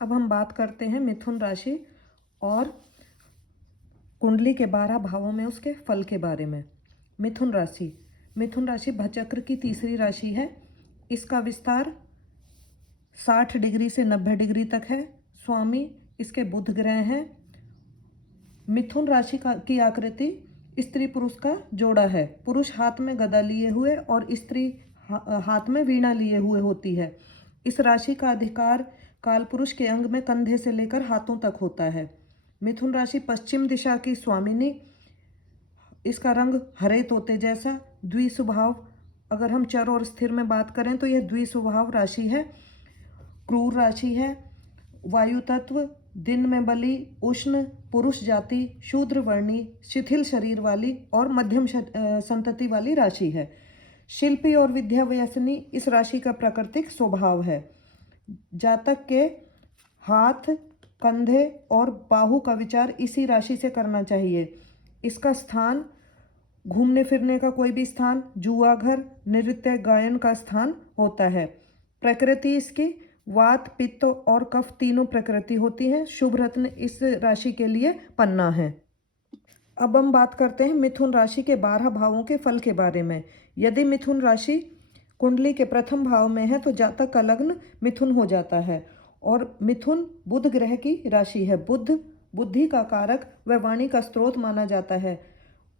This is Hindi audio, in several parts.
अब हम बात करते हैं मिथुन राशि और कुंडली के 12 भावों में उसके फल के बारे में। मिथुन राशि भचक्र की तीसरी राशि है। इसका विस्तार 60 डिग्री से 90 डिग्री तक है। स्वामी इसके बुध ग्रह हैं। मिथुन राशि की आकृति स्त्री पुरुष का जोड़ा है। पुरुष हाथ में गदा लिए हुए और स्त्री हाथ में वीणा लिए हुए होती है। इस राशि का अधिकार कालपुरुष के अंग में कंधे से लेकर हाथों तक होता है। मिथुन राशि पश्चिम दिशा की स्वामिनी। इसका रंग हरे तोते जैसा। द्विस्वभाव, अगर हम चर और स्थिर में बात करें तो यह द्विस्वभाव राशि है। क्रूर राशि है। वायु तत्व, दिन में बली, उष्ण, पुरुष जाति, शूद्र वर्णी, शिथिल शरीर वाली और मध्यम संतति वाली राशि है। शिल्पी और विद्या व्यसनी इस राशि का प्राकृतिक स्वभाव है। जातक के हाथ, कंधे और बाहु का विचार इसी राशि से करना चाहिए। इसका स्थान, घूमने फिरने का कोई भी स्थान, जुआ घर, नृत्य गायन का स्थान होता है। प्रकृति इसकी वात, पित्त और कफ तीनों प्रकृति होती है। शुभ रत्न इस राशि के लिए पन्ना है। अब हम बात करते हैं मिथुन राशि के 12 भावों के फल के बारे में। यदि मिथुन राशि कुंडली के प्रथम भाव में है तो जातक का लग्न मिथुन हो जाता है। और मिथुन बुध ग्रह की राशि है। बुध बुद्धि का कारक व वाणी का स्रोत माना जाता है।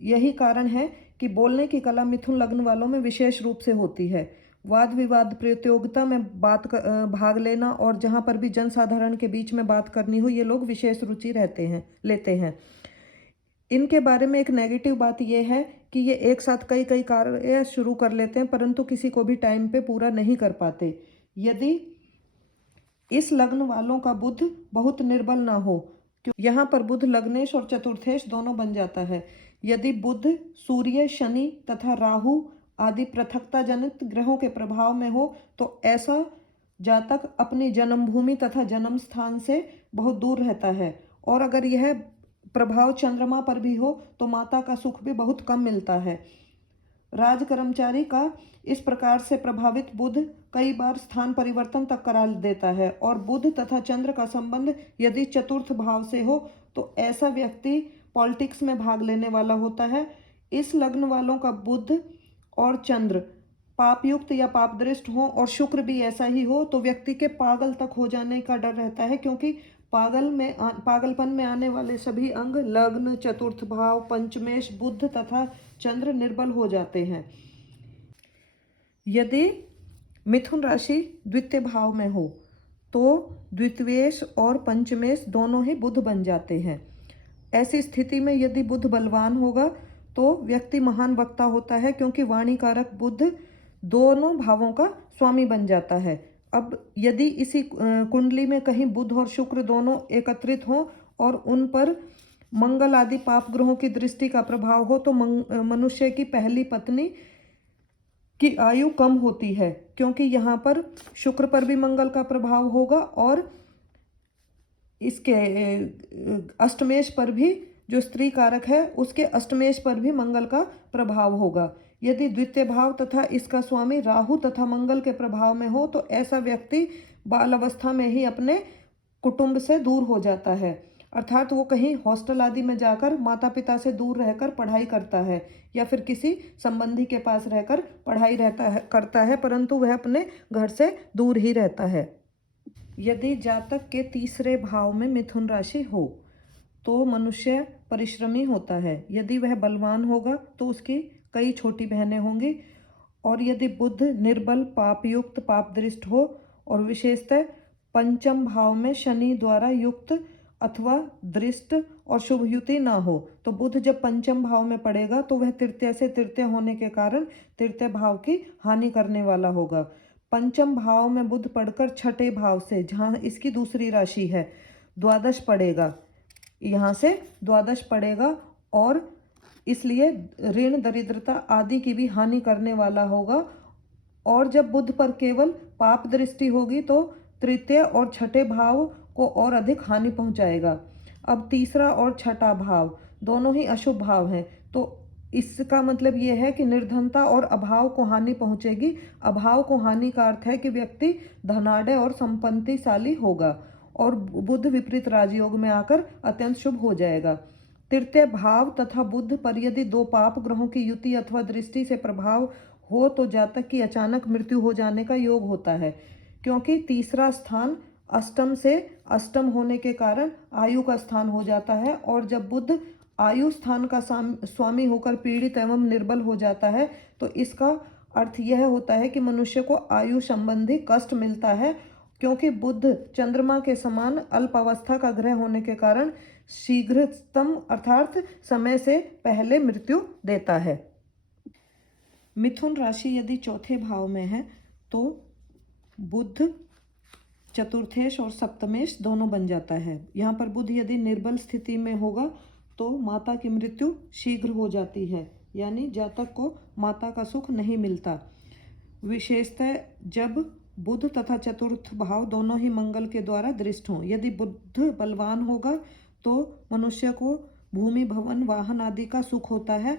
यही कारण है कि बोलने की कला मिथुन लग्न वालों में विशेष रूप से होती है। वाद विवाद प्रतियोगिता में भाग लेना और जहाँ पर भी जनसाधारण के बीच में बात करनी हो, ये लोग विशेष रुचि लेते हैं। इनके बारे में एक नेगेटिव बात यह है कि ये एक साथ कई कार्य शुरू कर लेते हैं परंतु किसी को भी टाइम पे पूरा नहीं कर पाते। यदि इस लग्न वालों का बुध बहुत निर्बल ना हो, यहाँ पर बुध लग्नेश और चतुर्थेश दोनों बन जाता है। यदि बुध, सूर्य, शनि तथा राहु आदि पृथकता जनित ग्रहों के प्रभाव में हो तो ऐसा जातक अपनी जन्मभूमि तथा जन्म स्थान से बहुत दूर रहता है। और अगर यह प्रभाव चंद्रमा पर भी हो तो माता का सुख भी बहुत कम मिलता है। राज कर्मचारी का इस प्रकार से प्रभावित बुध कई बार स्थान परिवर्तन तक करा देता है। और बुध तथा चंद्र का संबंध यदि चतुर्थ भाव से हो तो ऐसा व्यक्ति पॉलिटिक्स में भाग लेने वाला होता है। इस लग्न वालों का बुध और चंद्र पापयुक्त या पाप दृष्ट हो और शुक्र भी ऐसा ही हो तो व्यक्ति के पागल तक हो जाने का डर रहता है, क्योंकि पागलपन में आने वाले सभी अंग लग्न, चतुर्थ भाव, पंचमेश, बुध तथा चंद्र निर्बल हो जाते हैं। यदि मिथुन राशि द्वितीय भाव में हो तो द्वितीयेश और पंचमेश दोनों ही बुध बन जाते हैं। ऐसी स्थिति में यदि बुध बलवान होगा तो व्यक्ति महान वक्ता होता है, क्योंकि वाणी कारक बुध दोनों भावों का स्वामी बन जाता है। अब यदि इसी कुंडली में कहीं बुध और शुक्र दोनों एकत्रित हों और उन पर मंगल आदि पाप ग्रहों की दृष्टि का प्रभाव हो तो मनुष्य की पहली पत्नी की आयु कम होती है, क्योंकि यहाँ पर शुक्र पर भी मंगल का प्रभाव होगा और इसके अष्टमेश पर भी, जो स्त्री कारक है उसके अष्टमेश पर भी मंगल का प्रभाव होगा। यदि द्वितीय भाव तथा इसका स्वामी राहु तथा मंगल के प्रभाव में हो तो ऐसा व्यक्ति बाल अवस्था में ही अपने कुटुंब से दूर हो जाता है, अर्थात वो कहीं हॉस्टल आदि में जाकर माता पिता से दूर रहकर पढ़ाई करता है या फिर किसी संबंधी के पास रहकर पढ़ाई करता है, परंतु वह अपने घर से दूर ही रहता है। यदि जातक के तीसरे भाव में मिथुन राशि हो तो मनुष्य परिश्रमी होता है। यदि वह बलवान होगा तो उसकी कई छोटी बहनें होंगी। और यदि बुध निर्बल, पापयुक्त, पाप दृष्ट हो और विशेषतः पंचम भाव में शनि द्वारा युक्त अथवा दृष्ट और शुभ युति ना हो तो बुध जब पंचम भाव में पड़ेगा तो वह तृतीय से तृतीय होने के कारण तृतीय भाव की हानि करने वाला होगा। पंचम भाव में बुध पढ़कर छठे भाव से, जहाँ इसकी दूसरी राशि है, द्वादश पड़ेगा, यहाँ से द्वादश पड़ेगा और इसलिए ऋण, दरिद्रता आदि की भी हानि करने वाला होगा। और जब बुध पर केवल पाप दृष्टि होगी तो तृतीय और छठे भाव को और अधिक हानि पहुंचाएगा। अब तीसरा और छठा भाव दोनों ही अशुभ भाव हैं, तो इसका मतलब यह है कि निर्धनता और अभाव को हानि पहुंचेगी। अभाव को हानि का अर्थ है कि व्यक्ति धनाढ़ और संपत्तिशाली होगा। और बुध विपरीत राजयोग में आकर अत्यंत शुभ हो जाएगा। तृतीय भाव तथा बुध पर यदि दो पाप ग्रहों की युति अथवा दृष्टि से प्रभाव हो तो जातक की अचानक मृत्यु हो जाने का योग होता है, क्योंकि तीसरा स्थान अष्टम से अष्टम होने के कारण आयु का स्थान हो जाता है, और जब बुध आयु स्थान का स्वामी होकर पीड़ित एवं निर्बल हो जाता है तो इसका अर्थ यह होता है कि मनुष्य को आयु संबंधी कष्ट मिलता है, क्योंकि बुध चंद्रमा के समान अल्प अवस्था का ग्रह होने के कारण शीघ्रतम अर्थात समय से पहले मृत्यु देता है। मिथुन राशि यदि चौथे भाव में है तो बुध चतुर्थेश और सप्तमेश दोनों बन जाता है। यहाँ पर बुध यदि निर्बल स्थिति में होगा तो माता की मृत्यु शीघ्र हो जाती है, यानी जातक को माता का सुख नहीं मिलता। विशेषतः जब बुध तथा चतुर्थ भाव दोनों ही मंगल के द्वारा दृष्ट हों। यदि बुध बलवान होगा तो मनुष्य को भूमि भवन वाहन आदि का सुख होता है,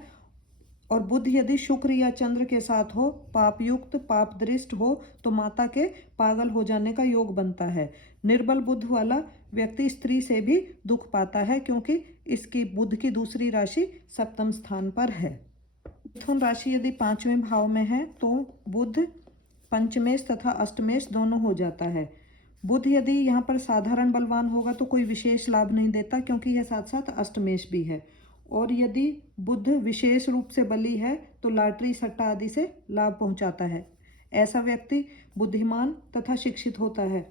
और बुध यदि शुक्र या चंद्र के साथ हो, पापयुक्त पाप दृष्ट हो तो माता के पागल हो जाने का योग बनता है। निर्बल बुध वाला व्यक्ति स्त्री से भी दुख पाता है, क्योंकि इसकी बुध की दूसरी राशि सप्तम स्थान पर है। मिथुन राशि यदि पांचवें भाव में है तो बुध पंचमेश तथा अष्टमेश दोनों हो जाता है। बुध यदि यहाँ पर साधारण बलवान होगा तो कोई विशेष लाभ नहीं देता, क्योंकि यह साथ साथ अष्टमेश भी है। और यदि बुध विशेष रूप से बली है तो लॉटरी सट्टा आदि से लाभ पहुंचाता है। ऐसा व्यक्ति बुद्धिमान तथा शिक्षित होता है।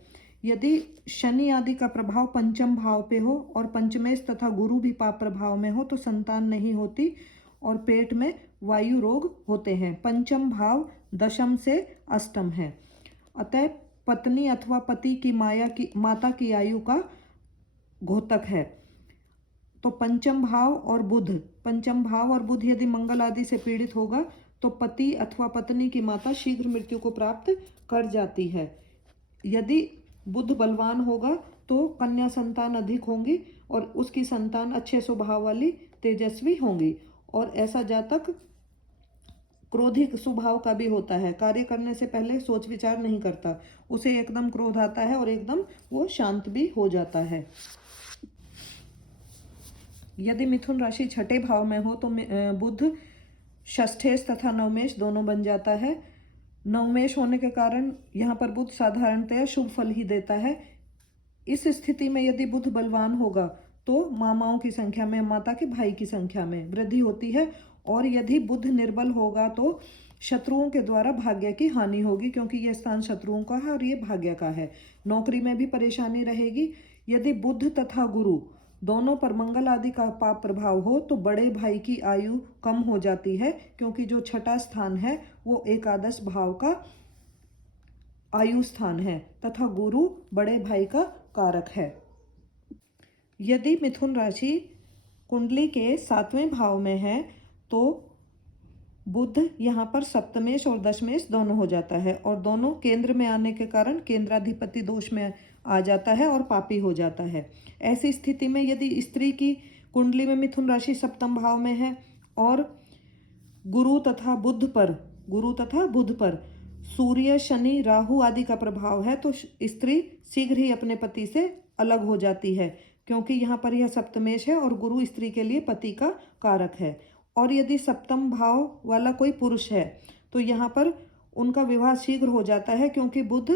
यदि शनि आदि का प्रभाव पंचम भाव पे हो और पंचमेश तथा गुरु भी पाप प्रभाव में हो तो संतान नहीं होती और पेट में वायु रोग होते हैं। पंचम भाव दशम से अष्टम है, अतः पत्नी अथवा पति की माता की आयु का घोतक है। तो पंचम भाव और बुध यदि मंगल आदि से पीड़ित होगा तो पति अथवा पत्नी की माता शीघ्र मृत्यु को प्राप्त कर जाती है। यदि बुध बलवान होगा तो कन्या संतान अधिक होंगी और उसकी संतान अच्छे स्वभाव वाली तेजस्वी होंगी, और ऐसा जातक क्रोधी स्वभाव का भी होता है। कार्य करने से पहले सोच विचार नहीं करता, उसे एकदम क्रोध आता है और एकदम वो शांत भी हो जाता है। यदि मिथुन राशि छठे भाव में हो तो बुध षष्ठेश तथा नवमेश दोनों बन जाता है। नवमेश होने के कारण यहाँ पर बुध साधारणतया शुभ फल ही देता है। इस स्थिति में यदि बुध बलवान होगा तो मामाओं की संख्या में, माता के भाई की संख्या में वृद्धि होती है, और यदि बुध निर्बल होगा तो शत्रुओं के द्वारा भाग्य की हानि होगी, क्योंकि यह स्थान शत्रुओं का है और ये भाग्य का है। नौकरी में भी परेशानी रहेगी। यदि बुध तथा गुरु दोनों पर मंगल आदि का पाप प्रभाव हो तो बड़े भाई की आयु कम हो जाती है, क्योंकि जो छठा स्थान है वो एकादश भाव का आयु स्थान है तथा गुरु बड़े भाई का कारक है। यदि मिथुन राशि कुंडली के सातवें भाव में है तो बुध यहाँ पर सप्तमेश और दशमेश दोनों हो जाता है, और दोनों केंद्र में आने के कारण केंद्राधिपति दोष में आ जाता है और पापी हो जाता है। ऐसी स्थिति में यदि स्त्री की कुंडली में मिथुन राशि सप्तम भाव में है और गुरु तथा बुध पर सूर्य शनि राहु आदि का प्रभाव है तो स्त्री शीघ्र ही अपने पति से अलग हो जाती है, क्योंकि यहाँ पर यह सप्तमेश है और गुरु स्त्री के लिए पति का कारक है। और यदि सप्तम भाव वाला कोई पुरुष है तो यहाँ पर उनका विवाह शीघ्र हो जाता है, क्योंकि बुध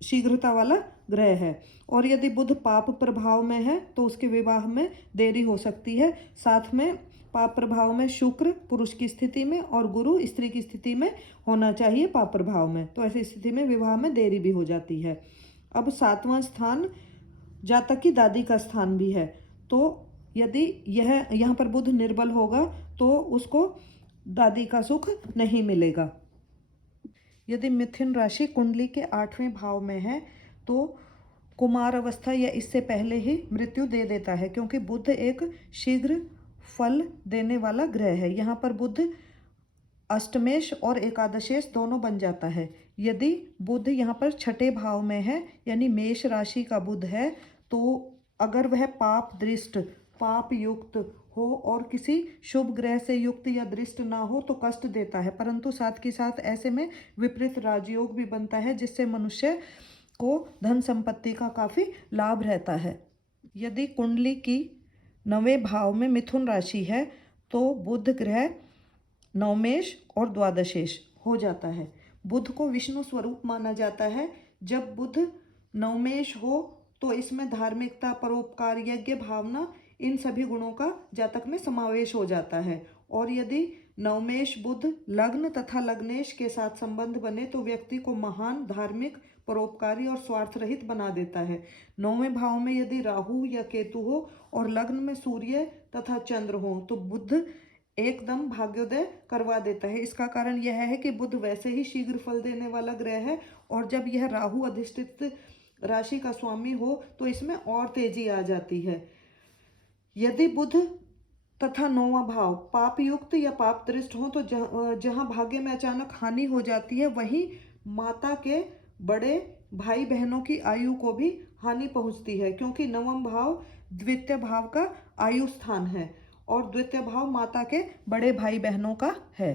शीघ्रता वाला ग्रह है। और यदि बुध पाप प्रभाव में है तो उसके विवाह में देरी हो सकती है। साथ में पाप प्रभाव में शुक्र पुरुष की स्थिति में और गुरु स्त्री की स्थिति में होना चाहिए पाप प्रभाव में, तो ऐसी स्थिति में विवाह में देरी भी हो जाती है। अब सातवां स्थान जातक की दादी का स्थान भी है, तो यदि यहाँ पर बुध निर्बल होगा तो उसको दादी का सुख नहीं मिलेगा। यदि मिथुन राशि कुंडली के आठवें भाव में है तो कुमार अवस्था या इससे पहले ही मृत्यु दे देता है, क्योंकि बुध एक शीघ्र फल देने वाला ग्रह है। यहाँ पर बुध अष्टमेश और एकादशेश दोनों बन जाता है। यदि बुध यहाँ पर छठे भाव में है यानी मेष राशि का बुध है तो अगर वह पाप दृष्ट पाप युक्त हो और किसी शुभ ग्रह से युक्त या दृष्ट ना हो तो कष्ट देता है, परंतु साथ के साथ ऐसे में विपरीत राजयोग भी बनता है जिससे मनुष्य को धन संपत्ति का काफ़ी लाभ रहता है। यदि कुंडली की 9वें भाव में मिथुन राशि है तो बुध ग्रह नवमेश और द्वादशेश हो जाता है। बुध को विष्णु स्वरूप माना जाता है। जब बुध नवमेश हो तो इसमें धार्मिकता, परोपकार, यज्ञ भावना, इन सभी गुणों का जातक में समावेश हो जाता है। और यदि नवमेश बुध लग्न तथा लग्नेश के साथ संबंध बने तो व्यक्ति को महान, धार्मिक, परोपकारी और स्वार्थ रहित बना देता है। 9वें भाव में यदि राहु या केतु हो और लग्न में सूर्य तथा चंद्र हो तो बुध एकदम भाग्योदय करवा देता है। इसका कारण यह है कि बुध वैसे ही शीघ्र फल देने वाला ग्रह है और जब यह राहु अधिष्ठित राशि का स्वामी हो तो इसमें और तेजी आ जाती है। यदि बुध तथा 9वां भाव पाप युक्त या पाप दृष्ट हो तो जहां भाग्य में अचानक हानि हो जाती है वहीं माता के बड़े भाई बहनों की आयु को भी हानि पहुंचती है, क्योंकि 9वां भाव द्वितीय भाव का आयु स्थान है और द्वितीय भाव माता के बड़े भाई बहनों का है।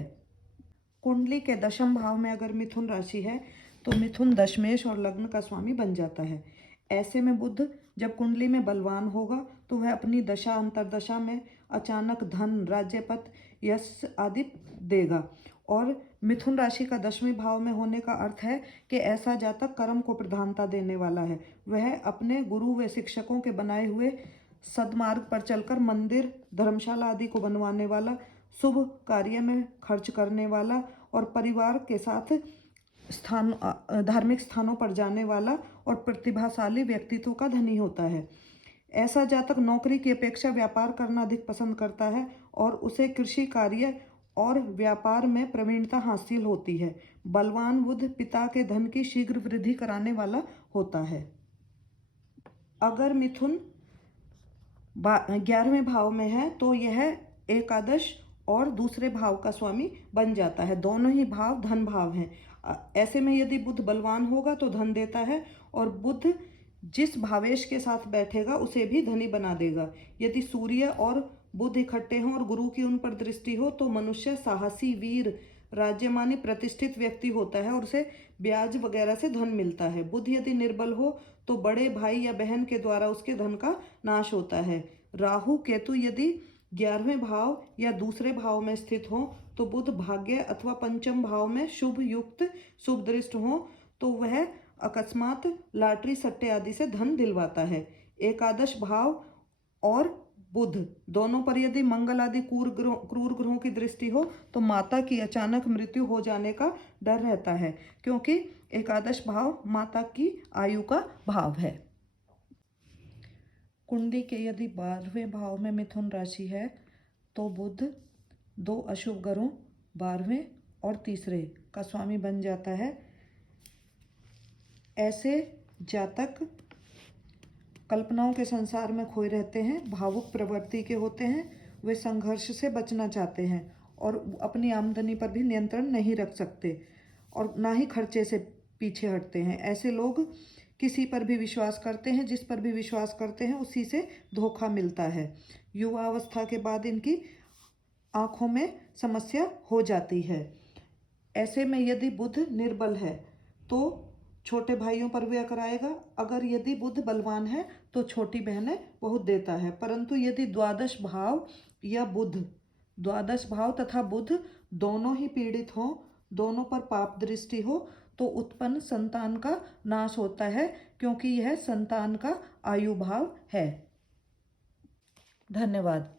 कुंडली के 10वें भाव में अगर मिथुन राशि है तो मिथुन दशमेश और लग्न का स्वामी बन जाता है। ऐसे में बुध जब कुंडली में बलवान होगा तो वह अपनी दशा अंतरदशा में अचानक धन, राज्यपद, यश आदि देगा। और मिथुन राशि का 10वें भाव में होने का अर्थ है कि ऐसा जातक कर्म को प्रधानता देने वाला है। वह अपने गुरु व शिक्षकों के बनाए हुए सदमार्ग पर चलकर मंदिर, धर्मशाला आदि को बनवाने वाला, शुभ कार्य में खर्च करने वाला और परिवार के साथ धार्मिक स्थानों पर जाने वाला और प्रतिभाशाली व्यक्तित्व का धनी होता है। ऐसा जातक नौकरी की अपेक्षा व्यापार करना अधिक पसंद करता है और उसे कृषि कार्य और व्यापार में प्रवीणता हासिल होती है। बलवान बुध पिता के धन की शीघ्र वृद्धि कराने वाला होता है। अगर मिथुन 11वें भाव में है तो यह एकादश और दूसरे भाव का स्वामी बन जाता है। दोनों ही भाव धन भाव हैं। ऐसे में यदि बुध बलवान होगा तो धन देता है और बुध जिस भावेश के साथ बैठेगा उसे भी धनी बना देगा। यदि सूर्य और बुध इकट्ठे हों और गुरु की उन पर दृष्टि हो तो मनुष्य साहसी, वीर, राज्यमानी, प्रतिष्ठित व्यक्ति होता है और उसे ब्याज वगैरह से धन मिलता है। बुध यदि निर्बल हो तो बड़े भाई या बहन के द्वारा उसके धन का नाश होता है। राहु केतु यदि 11वें भाव या दूसरे भाव में स्थित हो तो बुध भाग्य अथवा पंचम भाव में शुभ युक्त, शुभ दृष्ट हो तो वह अकस्मात लॉटरी, सट्टे आदि से धन दिलवाता है। एकादश भाव और बुध दोनों पर यदि मंगल आदि क्रूर ग्रहों की दृष्टि हो तो माता की अचानक मृत्यु हो जाने का डर रहता है, क्योंकि एकादश भाव माता की आयु का भाव है। कुंडली के यदि 12वें भाव में मिथुन राशि है तो बुध 2 अशुभ ग्रहों 12वें और तीसरे का स्वामी बन जाता है। ऐसे जातक कल्पनाओं के संसार में खोए रहते हैं, भावुक प्रवृत्ति के होते हैं, वे संघर्ष से बचना चाहते हैं और अपनी आमदनी पर भी नियंत्रण नहीं रख सकते और ना ही खर्चे से पीछे हटते हैं। ऐसे लोग किसी पर भी विश्वास करते हैं, जिस पर भी विश्वास करते हैं उसी से धोखा मिलता है। युवा अवस्था के बाद इनकी आंखों में समस्या हो जाती है। ऐसे में यदि बुध निर्बल है तो छोटे भाइयों पर व्यय कराएगा। अगर यदि बुध बलवान है तो छोटी बहनें बहुत देता है। परंतु यदि द्वादश भाव या बुध, द्वादश भाव तथा बुध दोनों ही पीड़ित हों, दोनों पर पाप दृष्टि हो तो उत्पन्न संतान का नाश होता है, क्योंकि यह संतान का आयु भाव है। धन्यवाद।